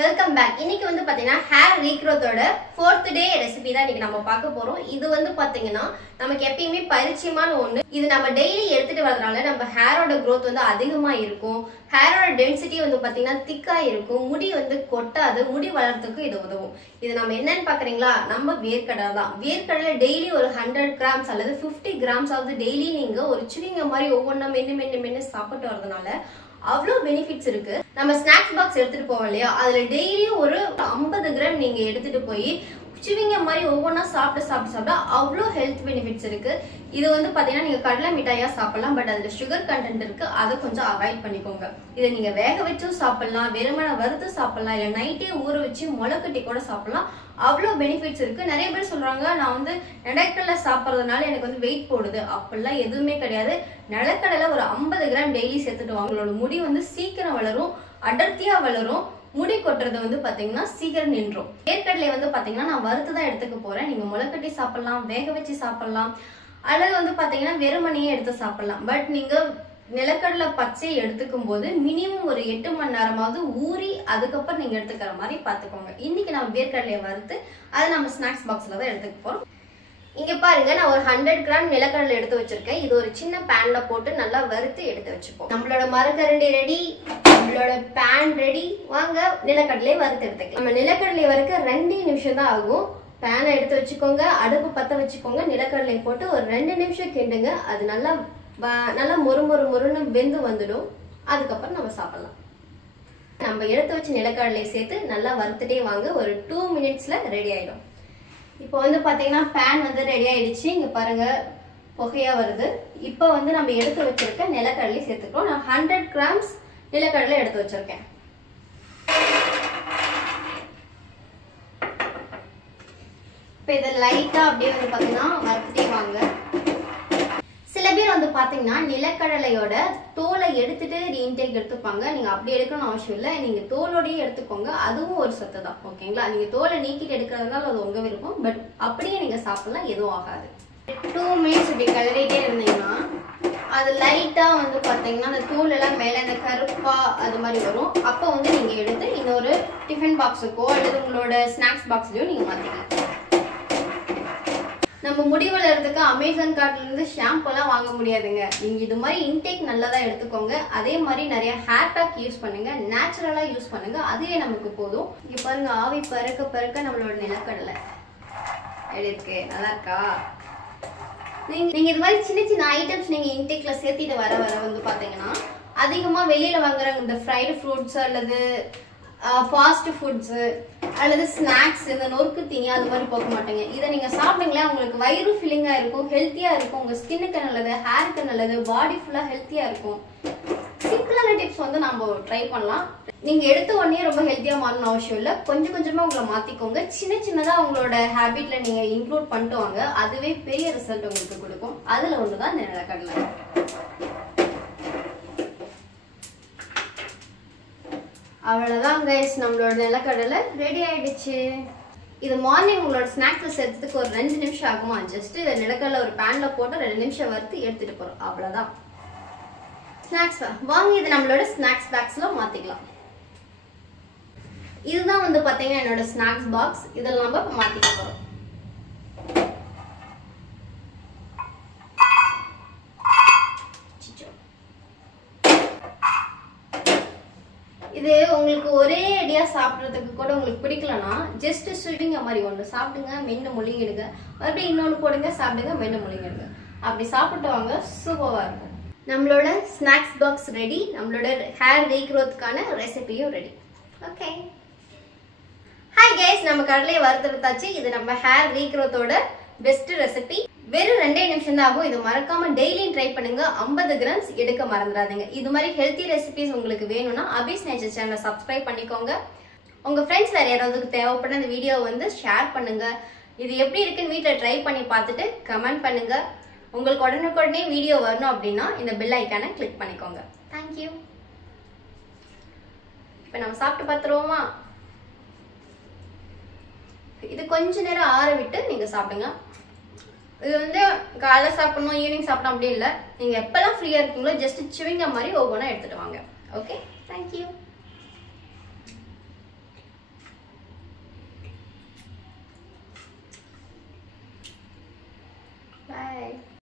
Welcome back. இன்னைக்கு வந்து பாத்தீங்கன்னா ஹேர் ரீக்ரோத்தோட 4th டே ரெசிபி தான் இன்னைக்கு நம்ம பார்க்க போறோம். இது வந்து பாத்தீங்கன்னா நமக்கு எப்பயுமே பரிச்சயமான ஒண்ணு. இது நம்ம டெய்லி எடுத்துட்டு வரதுனால நம்ம ஹேரோட growth வந்து அதிகமா இருக்கும். ஹேரோட டென்சிட்டி வந்து பாத்தீங்கன்னா திக்கா இருக்கும். முடி வந்து கொட்டாது. முடி வளர்றதுக்கு இது உதவும். இது நம்ம என்னன்னு பாக்குறீங்களா? நம்ம வேர்க்கடலை தான். வேர்க்கடலை டெய்லி ஒரு 100 கிராம்ஸ் அல்லது 50 கிராம்ஸ் ஆவது டெய்லி நீங்க ஒரு சிவிங்க மாதிரி ஒவ்வொன்றா மென்னு சாப்பிட்டு வரதுனால அவ்வளோ பெனிஃபிட்ஸ் இருக்கு. நம்ம ஸ்நாக்ஸ் பாக்ஸ் எடுத்துட்டு போவோம் இல்லையா, அதுல டெய்லியும் ஒரு 50 கிராம் நீங்க எடுத்துட்டு போய் சிவிங்க மாதிரி ஒவ்வொன்றா சாப்பிட்டு அவ்வளோ ஹெல்த் பெனிஃபிட்ஸ் இருக்கு. இது வந்து பாத்தீங்கன்னா நீங்க கடலை மிட்டாயா சாப்பிடலாம், பட் அதுல சுகர் கண்டென்ட் இருக்கு, அதை கொஞ்சம் அவாய்ட் பண்ணிக்கோங்க. இதை நீங்க வேக வச்சும் சாப்பிடலாம், வெறுமனை வறுத்து சாப்பிடலாம், இல்ல நைட்டே ஊற வச்சு முளைக்கட்டி கூட சாப்பிடலாம். அவ்வளோ பெனிஃபிட்ஸ் இருக்கு. நிறைய பேர் சொல்றாங்க நான் வந்து நிலக்கடலை சாப்பிட்றதுனால எனக்கு வந்து வெயிட் போடுது. அப்படிலாம் எதுவுமே கிடையாது. நிலக்கடலை ஒரு 50 கிராம் டெய்லி சேர்த்துட்டு வாங்க. உங்களோட முடி வந்து சீக்கிரம் வளரும், அடர்த்தியா வளரும். முடி கொட்டுறது வந்து பாத்தீங்கன்னா சீக்கிரம் நின்றும். வேர்க்கடலை வந்து பாத்தீங்கன்னா நான் வறுத்து தான் எடுத்துக்க போறேன். நீங்க முளைக்கட்டி சாப்பிடலாம், வேக வச்சு சாப்பிடலாம், அல்லது வந்து பாத்தீங்கன்னா வெறுமனையே எடுத்து சாப்பிடலாம். பட் நீங்க நிலக்கடலை பச்சை எடுத்துக்கும் போது மினிமம் ஒரு 8 மணி நேரமாவது ஊறி அதுக்கப்புறம் நீங்க எடுத்துக்கிற மாதிரி பாத்துக்கோங்க. இன்னைக்கு நம்ம வேர்க்கடலையை வறுத்து அதை நம்ம ஸ்நாக்ஸ் பாக்ஸ்ல தான் எடுத்துக்க போறோம். இங்க பாருங்க, நான் ஒரு 100 கிராம் நிலக்கடலை எடுத்து வச்சிருக்கேன். இது ஒரு சின்ன பேன்ல போட்டு நல்லா வறுத்து எடுத்து வச்சுப்போம். நம்மளோட மரக்கரண்டி ரெடி, நம்மளோட பேன் ரெடி. வாங்க நிலக்கடலையை வறுத்து எடுத்துக்கலாம். நம்ம நிலக்கடலை வறுக்க 2 நிமிஷம் தான் ஆகும். பேனை எடுத்து வச்சுக்கோங்க, அடுப்பு பத்த வச்சுக்கோங்க, நிலக்கடலையை போட்டு ஒரு 2 நிமிஷம் கிண்டுங்க. அது நல்லா மொறுன்னு வெந்து வந்துடும். அதுக்கப்புறம் நம்ம சாப்பிடலாம். நம்ம எடுத்து வச்சு நிலக்கடலையை சேர்த்து நல்லா வறுத்துட்டே வாங்க. ஒரு 2 மினிட்ஸ்ல ரெடி ஆயிடும். இப்போ வந்து பாத்தீங்கன்னா பேன் வந்து ரெடி ஆயிடுச்சு. இங்க பாருங்க புகையா வருது. இப்போ வந்து நம்ம எடுத்து வச்சிருக்க நிலக்கடலை சேர்த்துக்கிறோம். நான் 100 கிராம்ஸ் நிலக்கடலை எடுத்து வச்சிருக்கேன். இப்போ இதை லைட்டா அப்படியே வந்து பாத்தீங்கன்னா வறுத்துட்டே வாங்க. சில பேர் வந்து பாத்தீங்கன்னா நிலக்கடலையோட தோலை எடுத்துட்டு இன்டேக் எடுத்துப்பாங்க. நீங்க அப்படி எடுக்கணும்னு அவசியம் இல்லை. நீங்க தோலோடய எடுத்துக்கோங்க, அதுவும் ஒரு சத்து தான். ஓகேங்களா? நீங்க தோலை நீக்கிட்டு எடுக்கிறதுனால அது உங்க விருப்பம். பட் அப்படியே நீங்க சாப்பிடலாம், எதுவும் ஆகாது. 2 மினிட்ஸ் இப்படி கலரிட்டே இருந்தீங்கன்னா அது லைட்டா வந்து பாத்தீங்கன்னா அந்த தூள் எல்லாம் மேல இந்த கருப்பா அது மாதிரி வரும். அப்போ வந்து நீங்க எடுத்து இன்னொரு டிஃபன் பாக்ஸுக்கோ அல்லது உங்களோட ஸ்நாக்ஸ் பாக்ஸ்லயோ நீங்க மாத்திக்கலாம். நம்ம முடி வளர்றதுக்கு அமேசான் கார்ட்ல இருந்து ஷாம்பு எல்லாம் வாங்க முடியாதுங்க. நீங்க இது மாதிரி இன்டேக் நல்லதா எடுத்துக்கோங்க. அதே மாதிரி நிறைய ஹேர் பேக் யூஸ் பண்ணுங்க, நேச்சுரலா யூஸ் பண்ணுங்க. அதுவே நமக்கு போதும். இங்க பாருங்க, ஆவி பறக்க நம்மளோட நிலக்கடலை எப்படி இருக்கு, நல்லா இருக்கா? நீங்க இது மாதிரி சின்ன ஐட்டம்ஸ் நீங்க இன்டேக்ல சேர்த்திட்டு வர வந்து பாத்தீங்கன்னா அதிகமா வெளியில வாங்குற இந்த ஃப்ரைடு ஃப்ரூட்ஸ் அல்லது ஃபாஸ்ட் ஃபுட்ஸ் அல்லது ஸ்நாக்ஸ், இந்த நொறுக்கு தீனி அது மாதிரி போக மாட்டேங்க. இதை நீங்க சாப்பிடுங்களேன், உங்களுக்கு வயிறு ஃபில்லிங்கா இருக்கும், ஹெல்த்தியா இருக்கும், உங்க ஸ்கின்னுக்கு நல்லது, ஹேருக்கு நல்லது, பாடி ஃபுல்லா ஹெல்த்தியா இருக்கும். சிம்பிளான டிப்ஸ் வந்து நம்ம ட்ரை பண்ணலாம். நீங்க எடுத்த உடனே ரொம்ப ஹெல்த்தியா மாறணும் அவசியம் இல்லை. கொஞ்சம் கொஞ்சமா உங்களை மாத்திக்கோங்க. சின்னதா உங்களோட ஹேபிட்ல நீங்க இன்க்ளூட் பண்ணிட்டு வாங்க. அதுவே பெரிய ரிசல்ட் உங்களுக்கு கொடுக்கும். அதுல ஒண்ணுதான் இந்த நிலக்கடலை. அவ்வளவுதான் கைஸ், நம்மளோட நிலக்கடலை ரெடி ஆயிடுச்சு. இது மார்னிங் உங்களோட ஸ்நாக்ஸ்ல சேர்த்ததுக்கு ஒரு 2 நிமிஷம் ஆகுமா? ஜஸ்ட் இதை நிலக்கடலை ஒரு பேன்ல போட்டு 2 நிமிஷம் வறுத்து எடுத்துட்டு போறோம். அவ்வளவுதான் ஸ்நாக்ஸ். வாங்க இது நம்மளோட ஸ்நாக்ஸ் பாக்ஸ்ல மாத்திக்கலாம். இதுதான் வந்து பாத்தீங்கன்னா என்னோட ஸ்நாக்ஸ் பாக்ஸ். இதில் நம்ம இப்ப மாத்திக்க போறோம். இது உங்களுக்கு ஒரே அடியா சாப்பிட்றதுக்கு கூட உங்களுக்கு பிடிக்கலன்னா ஜஸ்ட் சுவிங்க மாதிரி ஒன்று சாப்பிடுங்க, மென்னு முழுங்கிடுங்க, மறுபடியும் இன்னொன்று போடுங்க, சாப்பிடுங்க, மென்னு முழுங்கிடுங்க. அப்படி சாப்பிட்டு வாங்க, சூப்பராக இருக்கும். நம்மளோட ஸ்நாக்ஸ் பாக்ஸ் ரெடி. நம்மளோட ஹேர் ரீக்ரோத்துக்கான ரெசிபியும் ரெடி. ஓகே, ஹாய் கைஸ், நம்ம கடலையை வறுத்தெடுத்தாச்சு. இது நம்ம ஹேர் ரீக்ரோத்தோட பெஸ்ட் ரெசிபி. வெறும் 2 நிமிஷம் தான் ஆகும். இது மறக்காம டெய்லியும் ட்ரை பண்ணுங்க. 50 கிராம்ஸ் எடுக்க மறந்துடாதீங்க. இது மாதிரி ஹெல்த்தி ரெசிபிஸ் உங்களுக்கு வேணும்னா அபிஸ் நேச்சர் சேனலை சப்ஸ்கிரைப் பண்ணிக்கோங்க. உங்க ஃப்ரெண்ட்ஸ் வேற யாராவது தேவைப்பட்ட இந்த வீடியோ வந்து ஷேர் பண்ணுங்க. இது எப்படி இருக்குன்னு வீட்டில் ட்ரை பண்ணி பார்த்துட்டு கமெண்ட் பண்ணுங்க. உங்களுக்கு உடனுக்குடனே வீடியோ வரணும் அப்படின்னா இந்த பெல் ஐக்கானை கிளிக் பண்ணிக்கோங்க. தேங்க்யூ. இப்போ நம்ம சாப்பிட்டு பார்த்துருவோமா? இது கொஞ்ச நேரம் ஆற விட்டு நீங்க சாப்பிடுங்க. இது வந்து காலைல சாப்பிடணும், ஈவினிங் சாப்பிடணும் அப்படி இல்லை. நீங்க எப்பெல்லாம் ஃப்ரீயா இருக்கீங்களோ ஜஸ்ட் சிவிங்க மாதிரி ஒவ்வொன்றா எடுத்துட்டு வாங்க. Okay, thank you. பாய்.